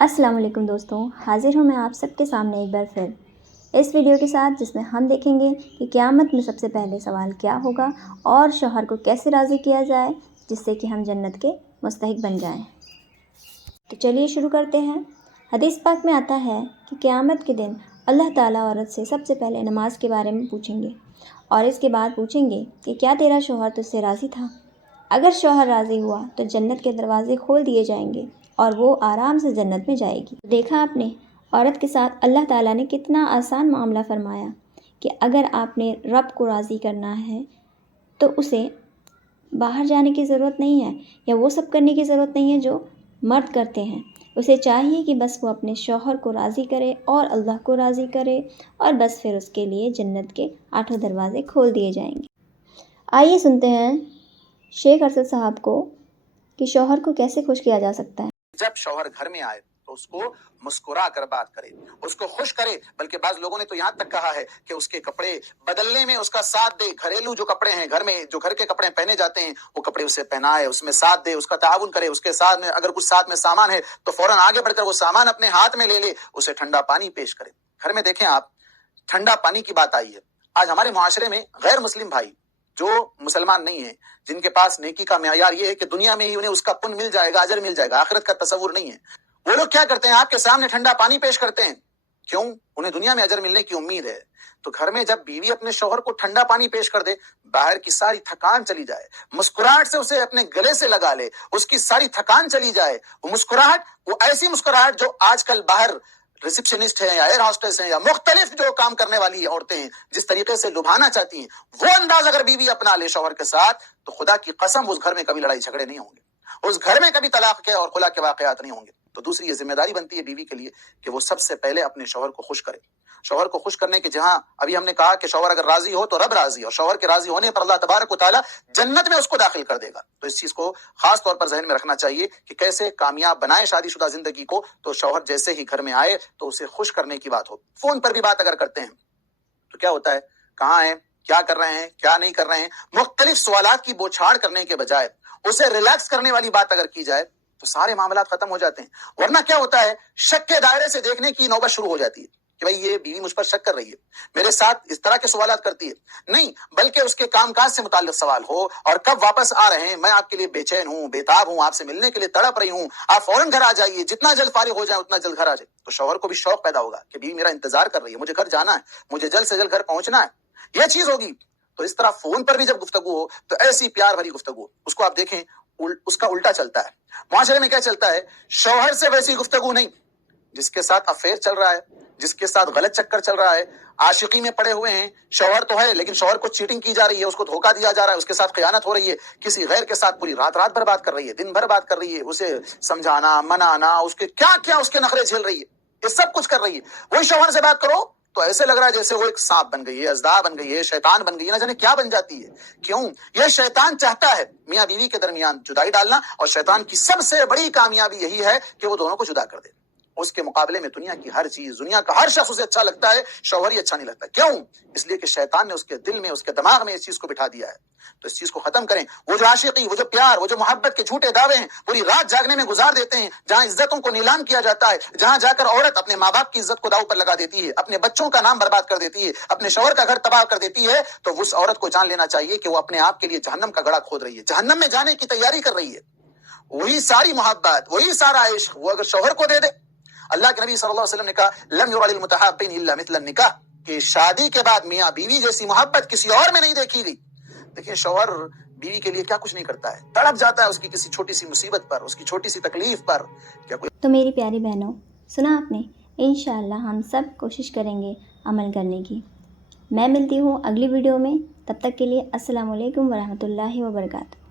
अस्सलाम वालेकुम दोस्तों, हाज़िर हूँ मैं आप सबके सामने एक बार फिर इस वीडियो के साथ, जिसमें हम देखेंगे कि क़यामत में सबसे पहले सवाल क्या होगा और शौहर को कैसे राज़ी किया जाए जिससे कि हम जन्नत के मुस्तहिक़ बन जाएं। तो चलिए शुरू करते हैं। हदीस पाक में आता है कि क़यामत के दिन अल्लाह ताला औरत से सबसे पहले नमाज के बारे में पूछेंगे और इसके बाद पूछेंगे कि क्या तेरा शौहर तुझसे राज़ी था। अगर शौहर राज़ी हुआ तो जन्नत के दरवाज़े खोल दिए जाएंगे और वो आराम से जन्नत में जाएगी। देखा आपने, औरत के साथ अल्लाह ताला ने कितना आसान मामला फरमाया कि अगर आपने रब को राज़ी करना है तो उसे बाहर जाने की ज़रूरत नहीं है या वो सब करने की ज़रूरत नहीं है जो मर्द करते हैं। उसे चाहिए कि बस वो अपने शौहर को राज़ी करे और अल्लाह को राज़ी करे और बस फिर उसके लिए जन्नत के 8 दरवाज़े खोल दिए जाएंगे। आइए सुनते हैं शेख अरशद साहब को कि शौहर को कैसे खुश किया जा सकता है। जब शौहर घर में आए तो उसको मुस्कुरा कर बात करे, उसको खुश करे। बल्कि बाज लोगों ने तो यहाँ तक कहा है कि उसके कपड़े बदलने में उसका साथ दे। घरेलू जो कपड़े हैं, घर में जो घर के कपड़े पहने जाते हैं, वो कपड़े उसे पहनाए, उसमें साथ दे, उसका ताउन करे। उसके साथ में अगर कुछ साथ में सामान है तो फौरन आगे बढ़कर वो सामान अपने हाथ में ले ले, उसे ठंडा पानी पेश करे। घर में देखें आप, ठंडा पानी की बात आई है। आज हमारे मुआशरे में गैर मुस्लिम भाई जो मुसलमान नहीं है, जिनके पास नेकी का मेयार ये है कि दुनिया में ही उन्हें उसका पुण्य मिल जाएगा, अजर मिल जाएगा, आखिरत का तसव्वुर नहीं है, वो लोग क्या करते हैं? आपके सामने ठंडा पानी पेश करते हैं। क्यों? उन्हें दुनिया में अजर मिलने की उम्मीद है। तो घर में जब बीवी अपने शौहर को ठंडा पानी पेश कर दे, बाहर की सारी थकान चली जाए, मुस्कुराहट से उसे अपने गले से लगा ले, उसकी सारी थकान चली जाए। वो मुस्कुराहट, वो ऐसी मुस्कुराहट जो आजकल बाहर रिसेप्शनिस्ट है या एयर हॉस्टेस है या मुख्तलिफ जो काम करने वाली औरतें हैं, जिस तरीके से लुभाना चाहती हैं, वो अंदाज अगर बीवी अपना ले शौहर के साथ, तो खुदा की कसम उस घर में कभी लड़ाई झगड़े नहीं होंगे, उस घर में कभी तलाक के और खुला के वाकयात नहीं होंगे। तो दूसरी ये जिम्मेदारी बनती है बीवी के लिए कि वो सबसे पहले अपने शौहर को खुश करे। शौहर को खुश करने के, जहां अभी हमने कहा कि शौहर अगर राजी हो तो रब राजी, और शौहर के राजी होने पर अल्लाह तबारक व तआला जन्नत में उसको दाखिल कर देगा। तो इस चीज को खास तौर पर जहन में रखना चाहिए कि कैसे कामयाब बनाए शादीशुदा जिंदगी को। तो शौहर जैसे ही घर में आए तो उसे खुश करने की बात हो। फोन पर भी बात अगर करते हैं तो क्या होता है, कहाँ है, क्या कर रहे हैं, क्या नहीं कर रहे हैं, मुख्तलिफ सवालात की बौछार करने के बजाय उसे रिलैक्स करने वाली बात अगर की जाए तो सारे मामलात खत्म हो जाते हैं। वरना क्या होता है, शक के दायरे से देखने की नौबत शुरू हो जाती है कि भाई ये बीवी मुझ पर शक कर रही है, मेरे साथ इस तरह के सवालात करती है। नहीं, बल्कि उसके कामकाज से मुताल्लिक सवाल हो और कब वापस आ रहे हैं, मैं आपके लिए बेचैन हूं, बेताब हूं, आपसे मिलने के लिए तड़प रही हूं, आप फौरन घर आ जाइए, जितना जल्द फारिग हो जाए उतना जल्द घर आ जाए। तो शौहर को भी शौक पैदा होगा कि बीवी मेरा इंतजार कर रही है, मुझे घर जाना है, मुझे जल्द से जल्द घर पहुंचना है, यह चीज होगी। तो इस तरह फोन पर भी जब गुफ्तगू हो तो ऐसी प्यार भरी गुफ्तगू, उसको आप देखें उसका उल्टा चलता है। मुआशरे में क्या चलता है, शौहर से वैसी गुफ्तगू नहीं, जिसके साथ अफेयर चल रहा है, जिसके साथ गलत चक्कर चल रहा है, आशिकी में पड़े हुए हैं, शौहर तो है लेकिन शौहर को चीटिंग की जा रही है, उसको धोखा दिया जा रहा है, उसके साथ खयानत हो रही है, किसी गैर के साथ पूरी रात रात भर बात कर रही है, दिन भर बात कर रही है, उसे समझाना, मनाना, उसके क्या क्या उसके नखरे झेल रही है, ये सब कुछ कर रही है। वही शौहर से बात करो तो ऐसे लग रहा है जैसे वो एक सांप बन गई है, अजदा बन गई है, शैतान बन गई है, ना जाने क्या बन जाती है। क्यों? यह शैतान चाहता है मियां बीवी के दरमियान जुदाई डालना, और शैतान की सबसे बड़ी कामयाबी यही है कि वो दोनों को जुदा कर दे। उसके मुकाबले में दुनिया की हर चीज, दुनिया का हर शख्स उसे अच्छा लगता है, शौहर ही अच्छा नहीं लगता। क्यों? इसलिए कि शैतान ने उसके दिल में, उसके दिमाग में इस चीज को बिठा दिया है। तो इस चीज को खत्म करें। वो जो आशिकी, वो जो प्यार, वो जो मोहब्बत के झूठे दावे हैं, पूरी रात जागने में गुजार देते हैं, जहां इज्जतों को नीलाम किया जाता है, जहां जाकर औरत अपने माँ बाप की इज्जत को दाव पर लगा देती है, अपने बच्चों का नाम बर्बाद कर देती है, अपने शौहर का घर तबाह कर देती है, तो उस औरत को जान लेना चाहिए कि वो अपने आप के लिए जहन्नम का गड़ा खोद रही है, जहन्नम में जाने की तैयारी कर रही है। वही सारी मोहब्बत, वही सारा इश्क वो अगर शौहर को दे दे, अल्लाह के नबी सल्लल्लाहु अलैहि वसल्लम ने कहा, लम युरा लिल मुतहब्बिन इल्ला मिथल निकाह, कि शादी के बाद मियां बीवी जैसी मोहब्बत किसी और में नहीं देखी गई। देखिए, शौहर बीवी के लिए क्या कुछ नहीं करता है, तड़प जाता है उसकी किसी छोटी सी मुसीबत पर, उसकी छोटी सी तकलीफ पर। क्या कोई तो मेरी प्यारी बहनों, सुना आपने, इंशाअल्लाह हम सब कोशिश करेंगे अमल करने की। मैं मिलती हूँ अगली वीडियो में, तब तक के लिए अस्सलाम वालेकुम वरहमतुल्लाहि वबरकातुहू।